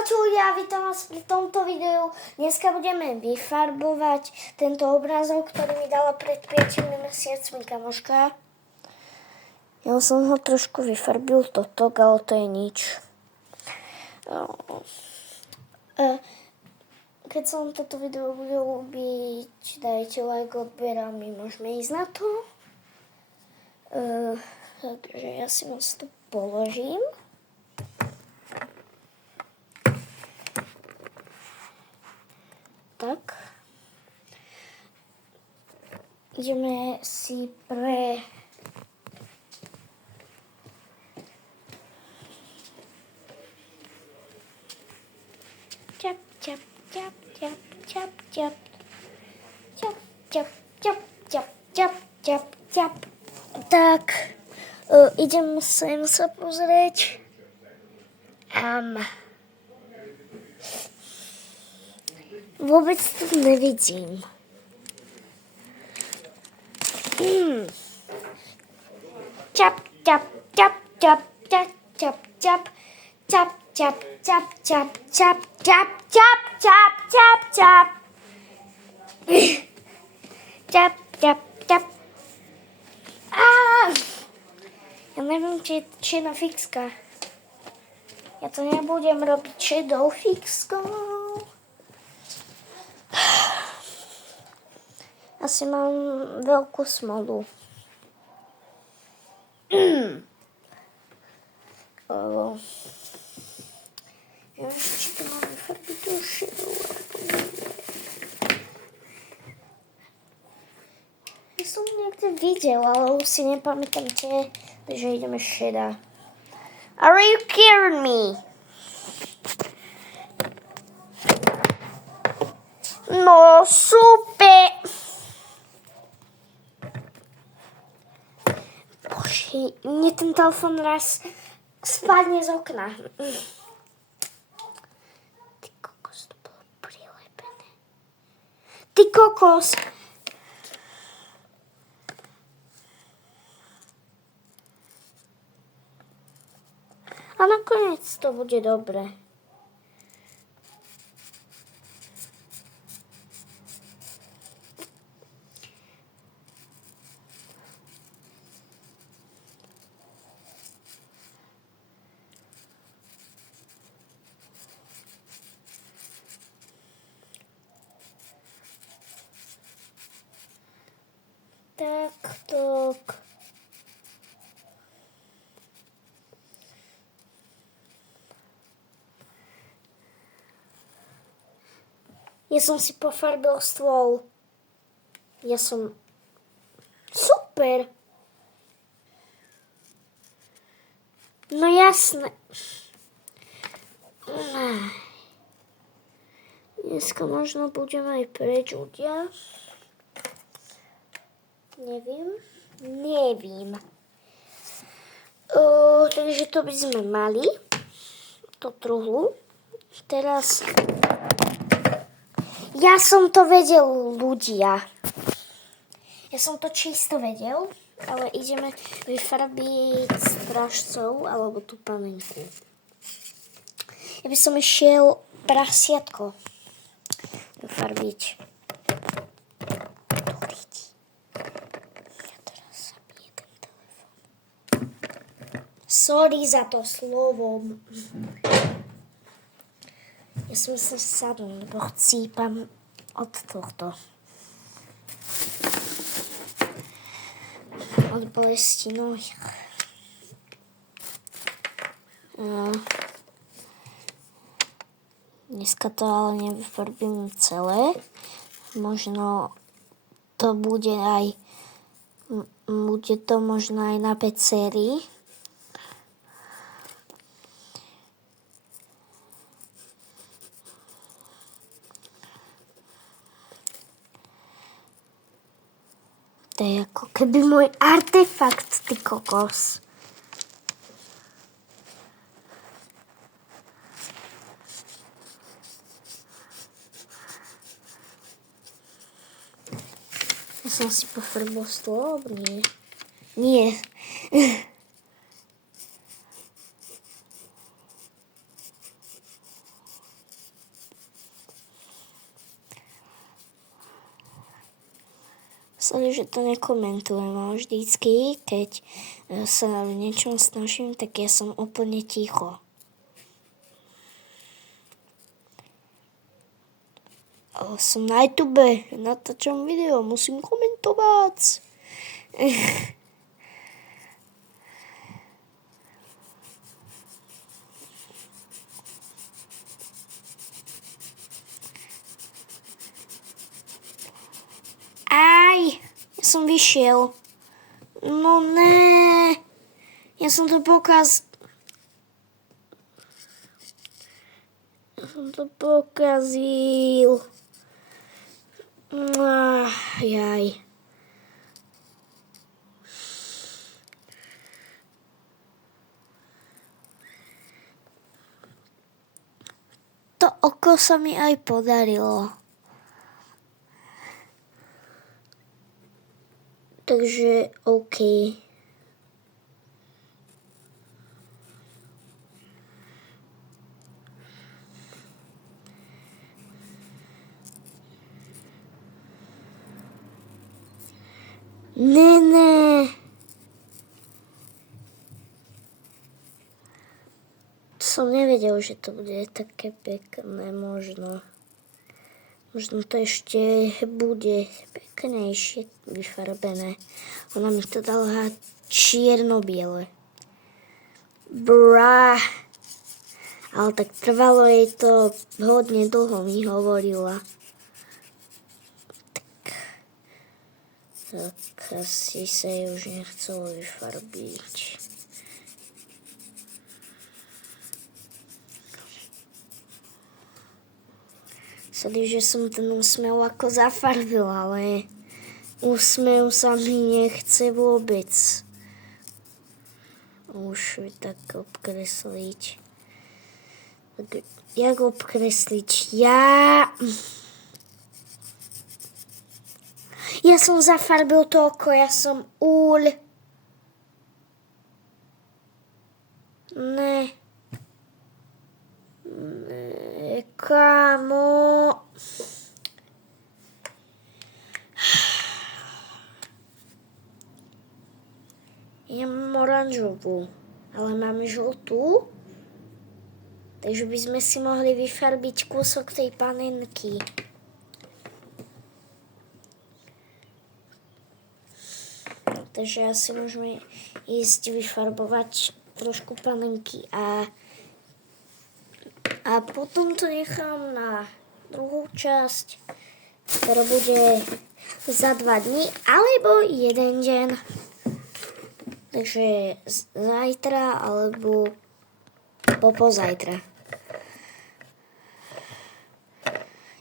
Čaute ľudia, vítam vás pri tomto videu. Dneska budeme vyfarbovať tento obrázok, ktorý mi dala pred 5 mesiacmi kamoška. Ja som ho trošku vyfarbil toto, ale to je nič. Keď sa vám toto video bude ľúbiť, dajte like, odber a my môžeme ísť na to. Takže ja si vás tu položím. Tak. Ideme si čap, čap, čap, čap, čap, čap. Čap, čap, čap, čap, čap, čap, čap. Tak, idem sem sa pozrieť. Vôbec to nevidím. Čap, čap, čap, čap, čap, čap, čap, čap, čap, čap, čap, čap, čap, čap, čap, čap, čap. Čap, čap, čap. Ja neviem, či je na fixka. Ja to nebudem robiť šedou fixkou. Asi mám veľkú smolu. Neviem, či to mám vyfarbiť tú šedou. Ja som niekde videl, ale už si nepamätám, takže ideme šedá. Are you kidding me? No, super! Bože, mne ten telefon raz spadne z okna. Ty kokos, to bolo prilepené. Ty kokos! A nakoniec to bude dobre. Tak. Ja som si pofarbil stôl. Ja som... Super! No jasné. Dneska možno budem aj preč ľudia. Nevím. Takže to by sme mali. To truhlu. Teraz... Ja som to vedel, ľudia. Ja som to čisto vedel, ale ideme vyfarbiť strážcov alebo tú panenku. Ja by som išiel prasiatko vyfarbiť. Ja teraz zabijem ten telefon. Sorry za to slovo. Ja som sa sadol, lebo chcípam od tohto. Od bolesti nohy. Dneska to ale nevyfarbím celé. Možno to bude to možno aj na 5 sérií. To je ako keby môj artefakt, ty kokos. Ja som si pofarbil stôl, nie. Sorry, že to nekomentujem, ale vždycky, keď sa v niečom snažím, tak ja som úplne ticho. Ale som na YouTube, natáčam video, musím komentovať. Aj, ja som vyšiel. No ne, ja som to pokazil. Jaj. To oko sa mi aj podarilo. Takže OK. Ne. Som nevedel, že to bude také pekné, možno. Možno to ešte bude peknejšie vyfarbené. Ona mi to dala čierno-biele. Ale tak trvalo jej to hodne dlho, mi hovorila. Tak asi sa jej už nechcelo vyfarbiť. Sorry, že som ten úsmev ako zafarbila, ale úsmev sa mi nechce vôbec už tak obkresliť. Tak, jak obkresliť? Ja som zafarbil to oko, ja som Ne, kámo. Ja mám oranžovú, ale mám žltú. Takže by sme si mohli vyfarbiť kúsok tej panenky. Takže asi môžeme ísť vyfarbovať trošku panenky a potom to nechám na druhú časť, ktorá bude za 2 dní alebo 1 deň. Takže zajtra alebo popozajtra.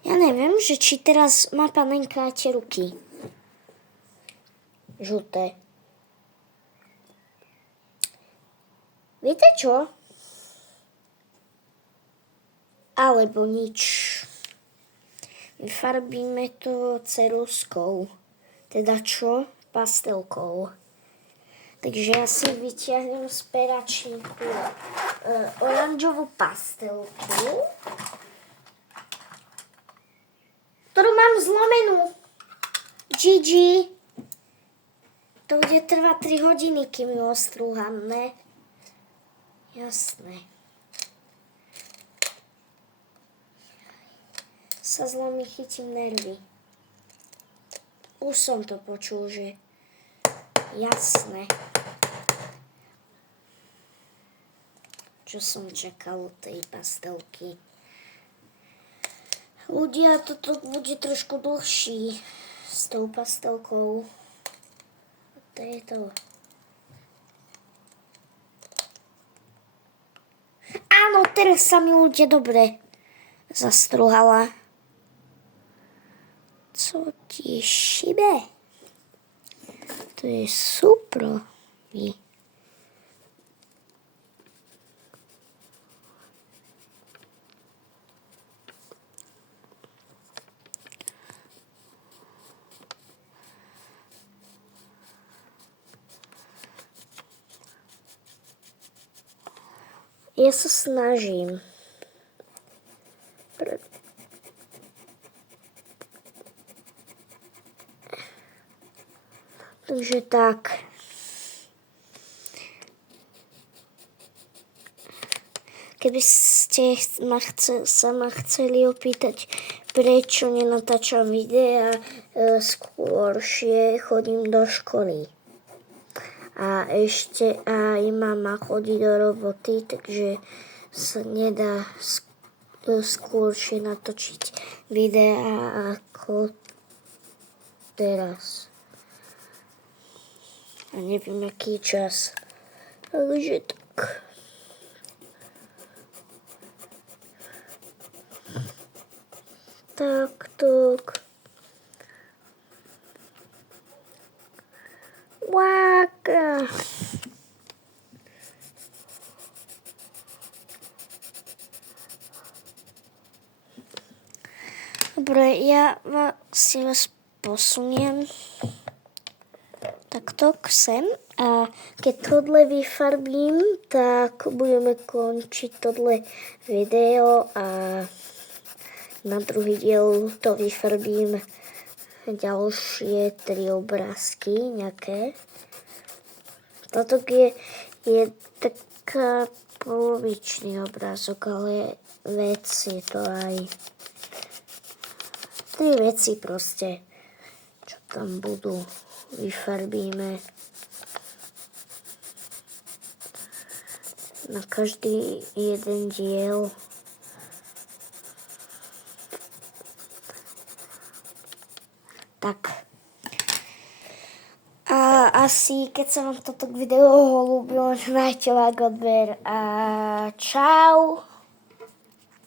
Ja neviem, že či teraz má panenka tie ruky žlté. Viete čo? Alebo nič. Vyfarbíme to ceruzkou. Teda čo? Pastelkou. Takže ja si vyťahnem z peračníku oranžovú pastelku, ktorú mám zlomenú. Gigi. To bude trvať 3 hodiny, kým ju ostrúham, ne? Jasné. Sa zlomí, chytím nervy. Už som to počul, že jasné. Čo som čakal od tej pastelky. Ľudia, toto bude trošku dlhší s tou pastelkou. To je to. Áno, teraz sa mi ľudia dobre zastruhala. Co ti šibe? To je super. Ja sa snažím. Takže tak. Keby ste sa ma chceli opýtať, prečo nenatáčam videa, skôršie chodím do školy. A ešte aj mama chodí do roboty, takže sa nedá skôršie natočiť videa ako teraz. A neviem, aký čas. Takže tak. Tak. Waka. Dobre, ja si vás posuniem takto sem a keď tohle vyfarbím, tak budeme končiť tohle video a na druhý diel to vyfarbím ďalšie 3 obrázky nejaké. Toto je taká polovičný obrázok, ale vec je to aj 3 veci proste, čo tam budú, vyfarbíme na každý jeden diel. Tak. A asi, keď sa vám toto video ľúbilo, dajte like, odber a čau.